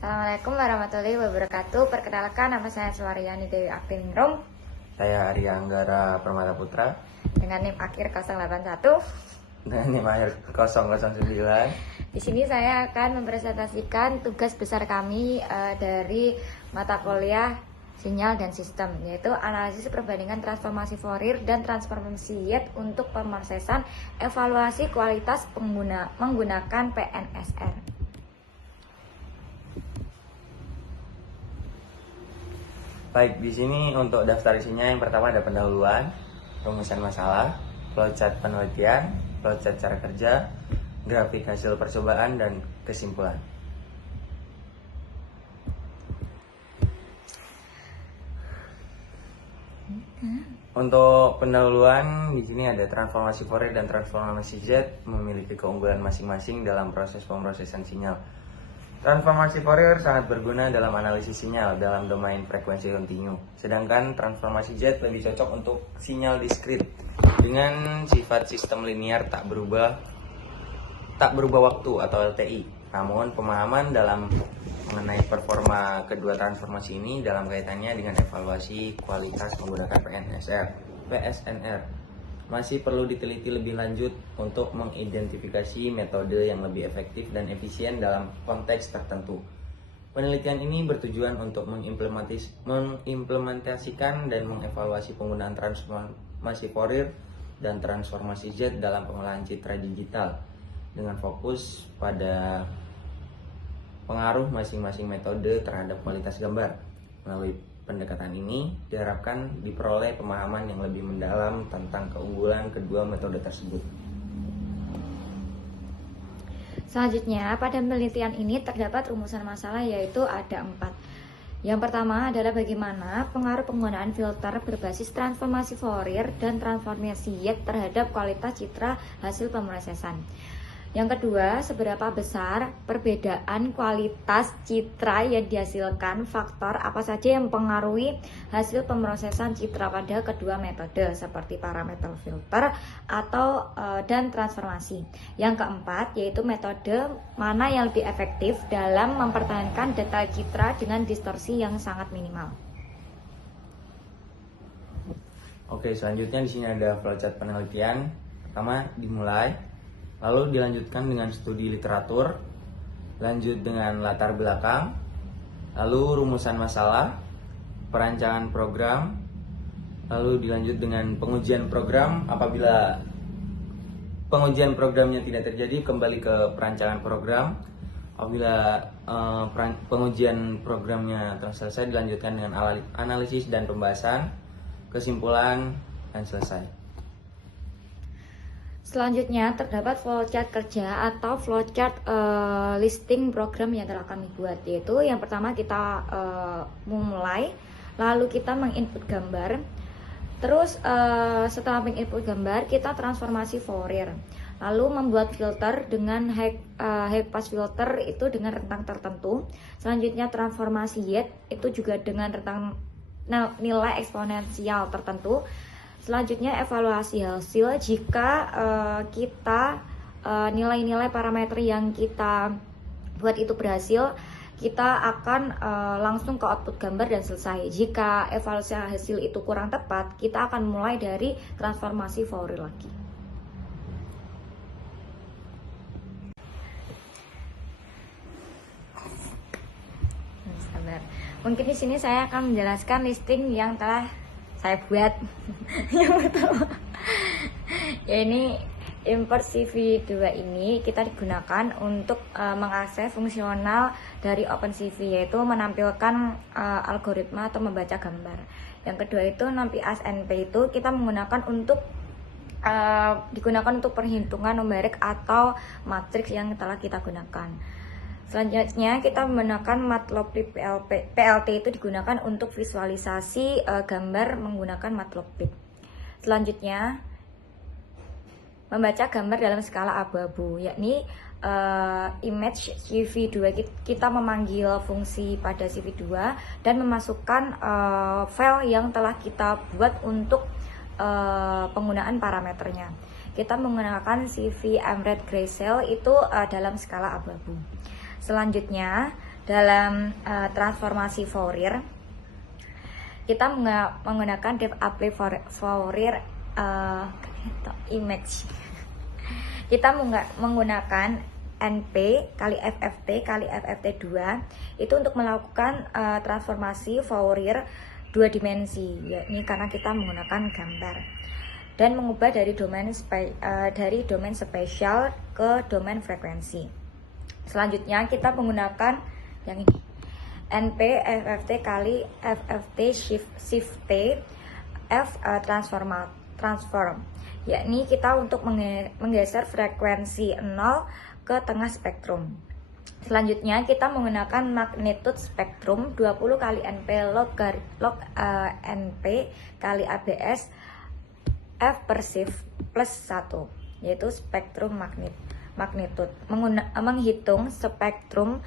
Assalamualaikum warahmatullahi wabarakatuh. Perkenalkan, nama saya Suwaryani Dewi Apiningrum. Saya Arya Anggara Permata Putra Dengan NIM akhir 081. dengan NIM akhir 009. Di sini saya akan mempresentasikan tugas besar kami dari mata kuliah sinyal dan sistem, yaitu analisis perbandingan transformasi Fourier dan transformasi Z untuk pemrosesan evaluasi kualitas menggunakan PNSR. Baik, di sini untuk daftar isinya yang pertama ada pendahuluan, rumusan masalah, flowchart penelitian, flowchart cara kerja, grafik hasil percobaan, dan kesimpulan. Untuk pendahuluan di sini ada transformasi Fourier dan transformasi Z memiliki keunggulan masing-masing dalam proses pemrosesan sinyal. Transformasi Fourier sangat berguna dalam analisis sinyal dalam domain frekuensi kontinu, sedangkan transformasi Z lebih cocok untuk sinyal diskrit dengan sifat sistem linear tak berubah waktu atau LTI. Namun pemahaman dalam mengenai performa kedua transformasi ini dalam kaitannya dengan evaluasi kualitas menggunakan PSNR masih perlu diteliti lebih lanjut untuk mengidentifikasi metode yang lebih efektif dan efisien dalam konteks tertentu. Penelitian ini bertujuan untuk mengimplementasikan dan mengevaluasi penggunaan transformasi Fourier dan transformasi Z dalam pengolahan citra digital dengan fokus pada pengaruh masing-masing metode terhadap kualitas gambar. Melalui pendekatan ini diharapkan diperoleh pemahaman yang lebih mendalam tentang keunggulan kedua metode tersebut. Selanjutnya, pada penelitian ini terdapat rumusan masalah, yaitu ada 4. Yang pertama adalah bagaimana pengaruh penggunaan filter berbasis transformasi Fourier dan transformasi Z terhadap kualitas citra hasil pemrosesan. Yang kedua, seberapa besar perbedaan kualitas citra yang dihasilkan, faktor apa saja yang mempengaruhi hasil pemrosesan citra pada kedua metode seperti parameter filter atau dan transformasi. Yang keempat, yaitu metode mana yang lebih efektif dalam mempertahankan detail citra dengan distorsi yang sangat minimal. Oke, selanjutnya di sini ada flowchart penelitian. Pertama dimulai, lalu dilanjutkan dengan studi literatur, lanjut dengan latar belakang, lalu rumusan masalah, perancangan program, lalu dilanjut dengan pengujian program. Apabila pengujian programnya tidak terjadi, kembali ke perancangan program. Apabila pengujian programnya telah selesai, dilanjutkan dengan analisis dan pembahasan, kesimpulan, dan selesai. Selanjutnya terdapat flowchart kerja atau flowchart listing program yang telah kami buat, yaitu yang pertama kita memulai, lalu kita menginput gambar, terus setelah menginput gambar kita transformasi Fourier, lalu membuat filter dengan high pass filter itu dengan rentang tertentu. Selanjutnya transformasi Z itu juga dengan rentang nilai eksponensial tertentu. Selanjutnya evaluasi hasil. Jika kita nilai-nilai parameter yang kita buat itu berhasil, kita akan langsung ke output gambar dan selesai. Jika evaluasi hasil itu kurang tepat, kita akan mulai dari transformasi Fourier lagi. Sabar. Mungkin di sini saya akan menjelaskan listing yang telah saya buat. Yang pertama, ya ini import CV2 ini kita digunakan untuk mengakses fungsional dari OpenCV, yaitu menampilkan algoritma atau membaca gambar. Yang kedua itu nanti ASNP itu kita menggunakan untuk digunakan untuk perhitungan numerik atau matriks yang telah kita gunakan. Selanjutnya kita menggunakan Matplotlib PLT itu digunakan untuk visualisasi gambar menggunakan Matplotlib. Selanjutnya membaca gambar dalam skala abu-abu, yakni image CV2. Kita memanggil fungsi pada CV2 dan memasukkan file yang telah kita buat untuk penggunaan parameternya. Kita menggunakan CV Emred Gray Cell itu dalam skala abu-abu. Selanjutnya dalam transformasi Fourier kita menggunakan depth apply Fourier image. Kita menggunakan NP kali FFT kali FFT2 itu untuk melakukan transformasi Fourier 2 dimensi, yakni karena kita menggunakan gambar dan mengubah dari domain spesial ke domain frekuensi. Selanjutnya kita menggunakan yang ini, NP FFT kali FFT shift T F transform, yakni kita untuk menggeser frekuensi 0 ke tengah spektrum. Selanjutnya kita menggunakan magnitude spektrum 20 kali NP log NP kali ABS F per shift plus 1, yaitu spektrum magnitude. Menghitung spektrum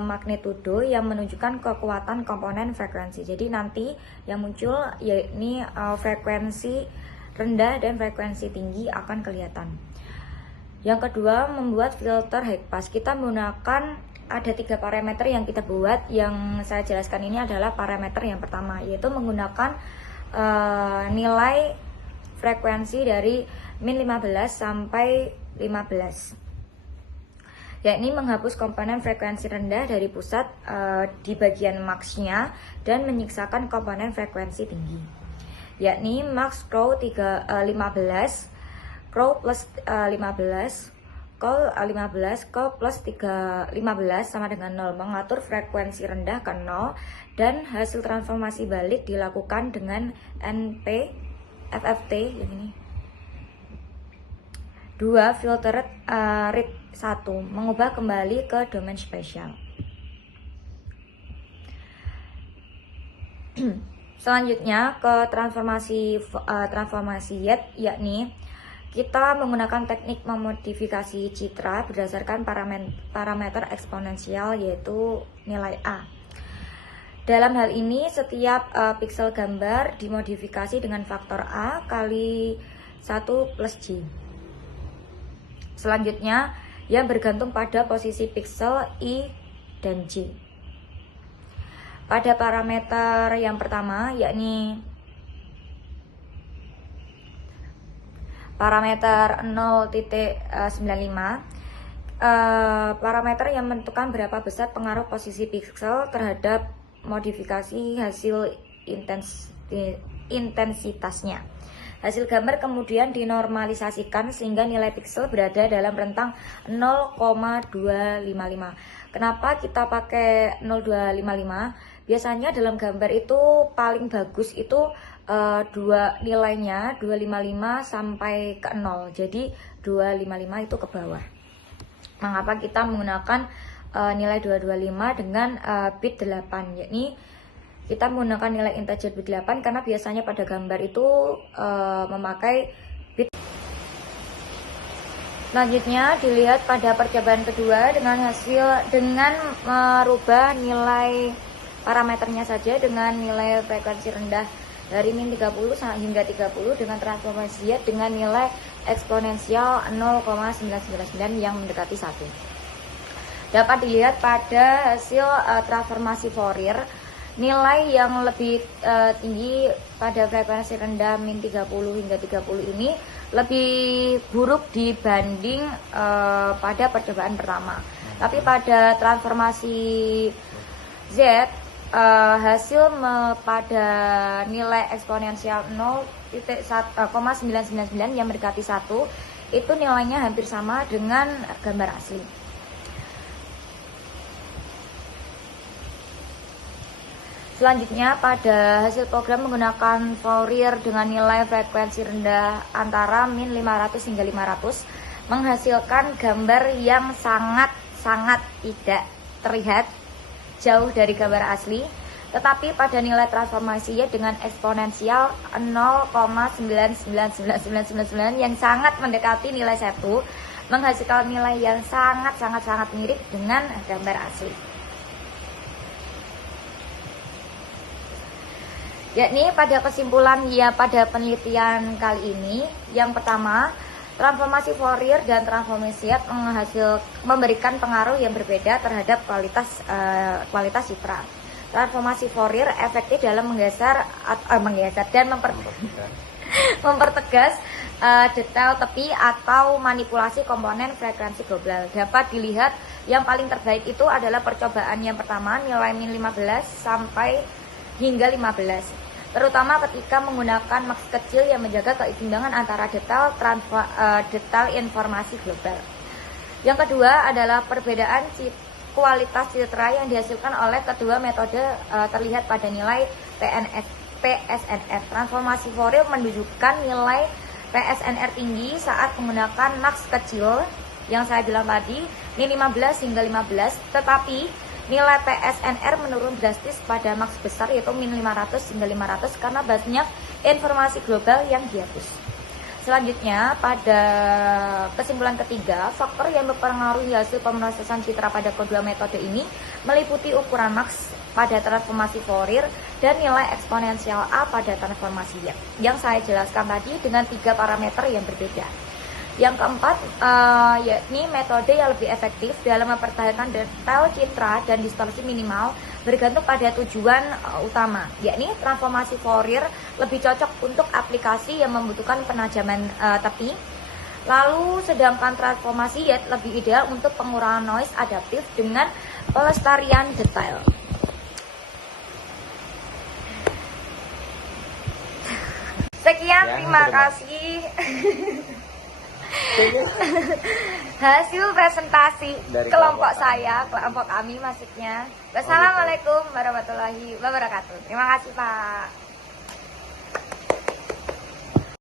magnitudo yang menunjukkan kekuatan komponen frekuensi. Jadi nanti yang muncul yakni frekuensi rendah dan frekuensi tinggi akan kelihatan. Yang kedua, membuat filter high pass. Kita menggunakan ada 3 parameter yang kita buat. Yang saya jelaskan ini adalah parameter yang pertama, yaitu menggunakan nilai frekuensi dari min 15 sampai 15, yakni menghapus komponen frekuensi rendah dari pusat di bagian max-nya dan menyiksakan komponen frekuensi tinggi, yakni max crow 15, crow plus 15, call 15, call plus 15 sama dengan 0, mengatur frekuensi rendah ke 0, dan hasil transformasi balik dilakukan dengan NP FFT yang ini 2 filter read 1, mengubah kembali ke domain spesial. Selanjutnya ke transformasi Y, yakni kita menggunakan teknik memodifikasi citra berdasarkan parameter eksponensial, yaitu nilai A. Dalam hal ini setiap piksel gambar dimodifikasi dengan faktor A kali 1 plus J. Selanjutnya yang bergantung pada posisi piksel I dan J. Pada parameter yang pertama, yakni parameter 0.95, parameter yang menentukan berapa besar pengaruh posisi piksel terhadap modifikasi hasil intensitasnya. Hasil gambar kemudian dinormalisasikan sehingga nilai piksel berada dalam rentang 0,255. Kenapa kita pakai 0,255? Biasanya dalam gambar itu paling bagus itu nilainya 255 sampai ke 0. Jadi 255 itu ke bawah. Mengapa kita menggunakan nilai 225 dengan bit 8, yakni kita menggunakan nilai integer bit 8 karena biasanya pada gambar itu memakai bit. Selanjutnya dilihat pada percobaan kedua dengan merubah nilai parameternya saja dengan nilai frekuensi rendah dari min 30 hingga 30 dengan transformasi Z dengan nilai eksponensial 0,999 yang mendekati 1. Dapat dilihat pada hasil transformasi Fourier, nilai yang lebih tinggi pada frekuensi rendah min 30 hingga 30 ini lebih buruk dibanding pada percobaan pertama. Tapi pada transformasi Z, hasil pada nilai eksponensial 0,999 yang mendekati 1 itu nilainya hampir sama dengan gambar asli. Selanjutnya pada hasil program menggunakan Fourier dengan nilai frekuensi rendah antara min 500 hingga 500 menghasilkan gambar yang sangat tidak terlihat jauh dari gambar asli, tetapi pada nilai transformasinya dengan eksponensial 0,99999 yang sangat mendekati nilai 1 menghasilkan nilai yang sangat mirip dengan gambar asli. Yakni pada kesimpulan pada penelitian kali ini, yang pertama, Transformasi Fourier dan transformasi Z memberikan pengaruh yang berbeda terhadap kualitas citra. Transformasi Fourier efektif dalam menggeser dan mempertegas detail tepi atau manipulasi komponen frekuensi global. Dapat dilihat yang paling terbaik itu adalah percobaan yang pertama, nilai min 15 sampai hingga 15. Terutama ketika menggunakan max kecil yang menjaga keseimbangan antara detail informasi global. Yang kedua adalah perbedaan kualitas citra yang dihasilkan oleh kedua metode terlihat pada nilai PSNR. Transformasi Fourier menunjukkan nilai PSNR tinggi saat menggunakan max kecil yang saya bilang tadi, min 15 hingga 15, tetapi nilai PSNR menurun drastis pada max besar yaitu min 500 hingga 500 karena banyak informasi global yang dihapus. Selanjutnya, pada kesimpulan ketiga, faktor yang mempengaruhi hasil pemrosesan citra pada kedua metode ini meliputi ukuran max pada transformasi Fourier dan nilai eksponensial A pada transformasi Y yang saya jelaskan tadi dengan 3 parameter yang berbeda. Yang keempat, yakni metode yang lebih efektif dalam mempertahankan detail citra dan distorsi minimal bergantung pada tujuan utama, yakni transformasi Fourier lebih cocok untuk aplikasi yang membutuhkan penajaman tepi. Lalu sedangkan transformasi Y lebih ideal untuk pengurangan noise adaptif dengan pelestarian detail. Sekian, terima kasih. Hasil presentasi dari kelompok kami maksudnya. Wassalamualaikum warahmatullahi wabarakatuh. Terima kasih Pak.